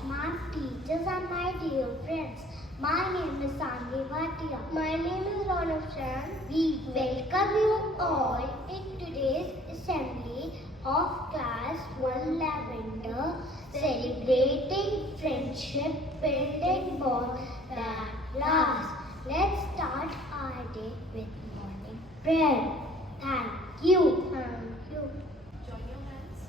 smart teachers and my dear friends. My name is Sanvi Bhatia. My name is Ronak Chan. We welcome you all in today's assembly of Class 1 Lavender, celebrating friendship, building bonds that last. Let's start our day with morning prayer. Thank you. Thank you. Join your hands.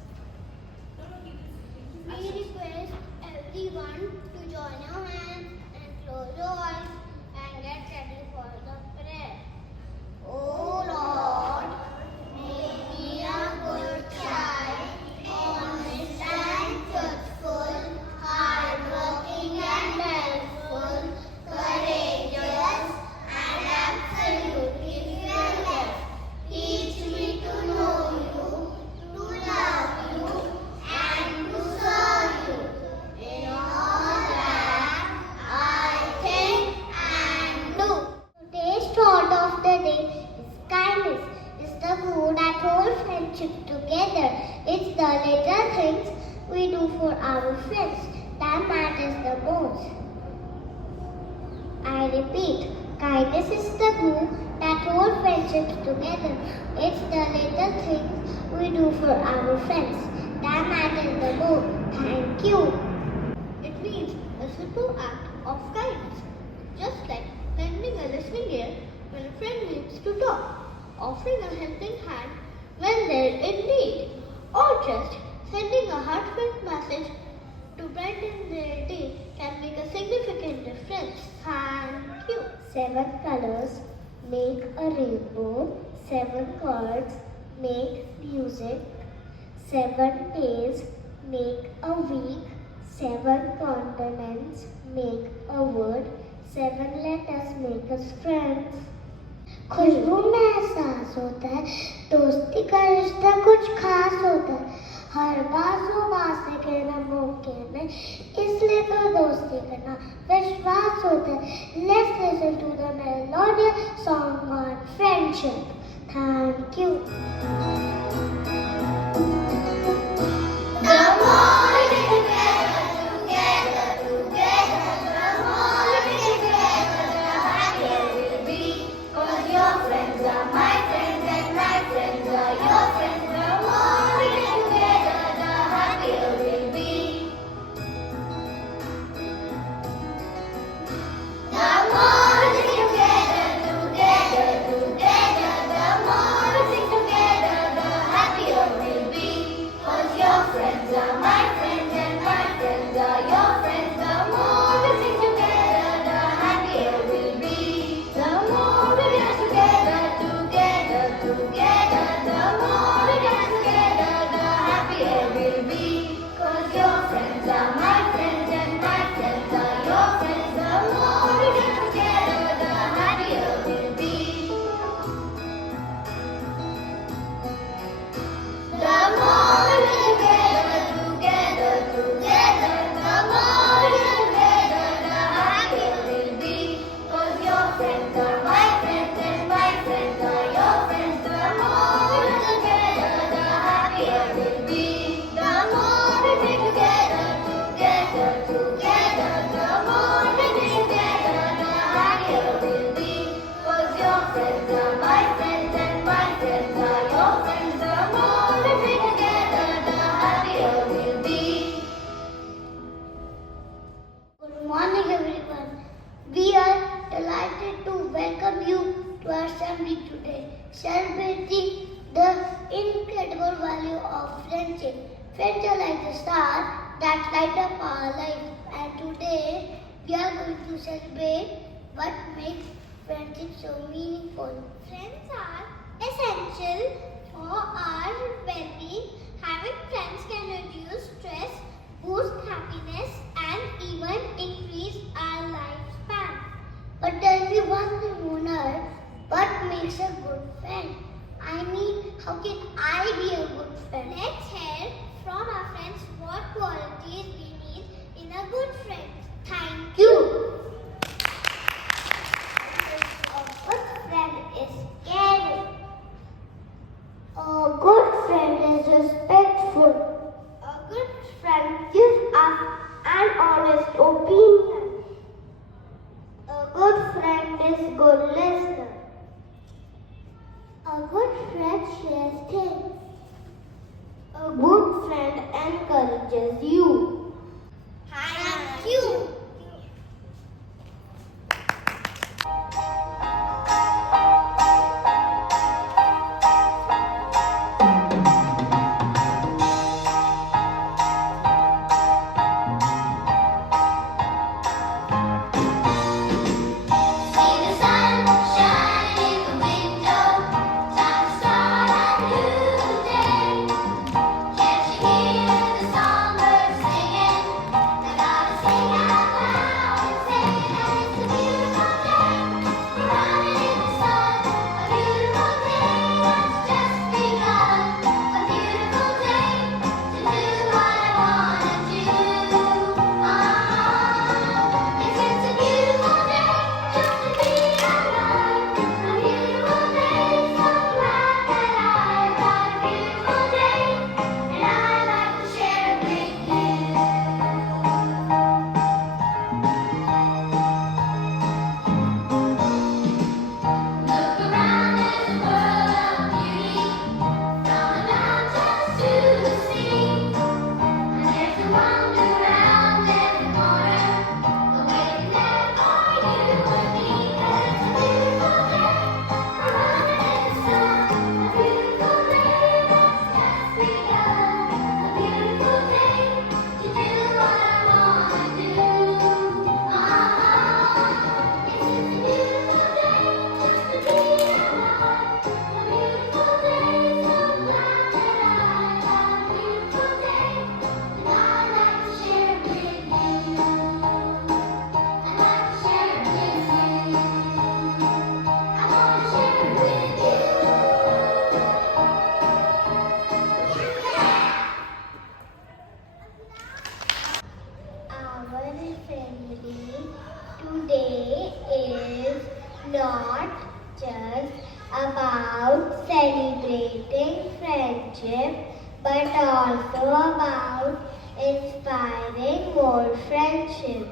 We request everyone to join your hands and close your eyes and get ready for the prayer. Oh Lord, make me a good child, honest and truthful, hardworking and helpful, courageous and absolutely fearless. Teach me to know you, to love you, and to serve you in all that I think and do. Today's thought of the day is kindness. It's the glue that holds friendship together. It's the little things we do for our friends that matters the most. I repeat, kindness is the glue that holds friendships together. It's the little things we do for our friends that matters the most. Thank you. It means a simple act of kindness, just like lending a listening ear when a friend needs to talk, offering a helping hand when they're in need, or just sending a heartfelt message to brighten their day can make a significant difference. Thank you. 7 colors make a rainbow. 7 chords make music. 7 days make a week. 7 continents make a word. 7 letters make us friends. खुशबू में एहसास होता है, दोस्ती का रिश्ता कुछ खास होता है, हर बार सुबह से कहना मुमकिन है, इसलिए तो दोस्ती करना विश्वास होता है. Let's listen to the melodious song on friendship. Thank you. Good morning everyone. We are delighted to welcome you to our assembly today, celebrating the incredible value of friendship. Friends are like the stars that light up our life, and today we are going to celebrate what makes friendship so meaningful. Friends are essential for our well-being. Having friends can reduce stress, boost happiness, and even increase our lifespan. But tell me one thing, Mona, what makes a good friend? I mean, how can I be a good friend? Let's hear from our friends what qualities we need in a good friend. Thank you. A good friend is caring. A good friend is respectful. A good friend gives up and celebrating friendship, but also about inspiring more friendship.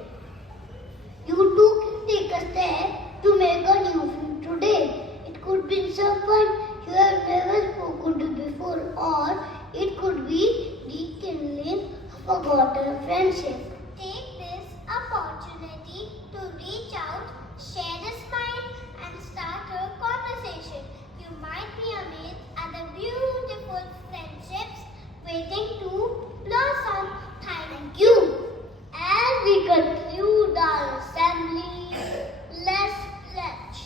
You too can take a step to make a new friend today. It could be someone you have never spoken to before, or it could be rekindling a forgotten friendship. Take this opportunity to reach out, share a smile, and start a conversation. You might be amazed at the beautiful friendships waiting to blossom. Thank you. As we conclude our assembly, let's pledge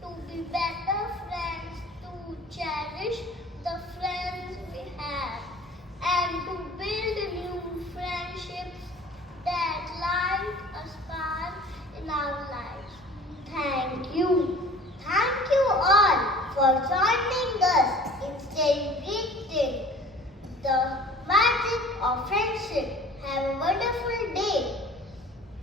to be better friends, to cherish the friends we have, and to build new friendships that light a spark in our lives. Thank you. Thank you all for joining us in celebrating the magic of friendship. Have a wonderful day.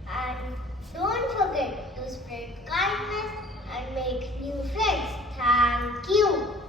And don't forget to spread kindness and make new friends. Thank you.